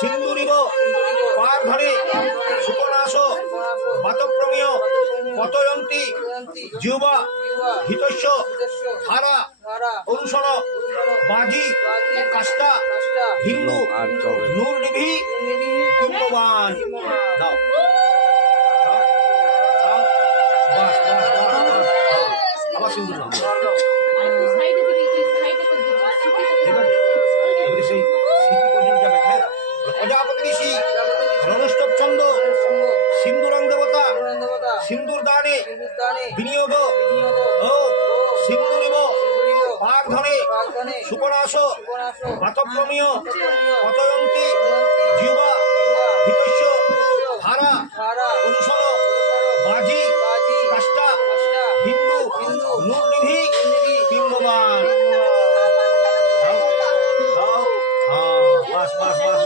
সিন্দুরিব পার ধরে সুপনাশ বাতপ্রমেয় পতয়ন্তী জিহ্বা হিতস্য ধারা অনুসর বাজি কাষ্টা হিন্দু নূর নিভি কুম্ভবান। দাও আবার সিন্দুর সেই স্মৃতি পর্যন্ত প্রজাপতি ঋষি রণষ্টভ ছন্দ সিন্দুরাং দেবতা সিন্দুর দানে বিনিয়োগ ও সিন্দুরিব পাক ধরে সুপনাশ বাতপ্রমেয় পতয়ন্তী জিহ্বা হিতস্য ধারা অনুসর বাজি কাষ্টা হিন্দু নূর নিভি কুম্ভবান। বাস বাস বাস।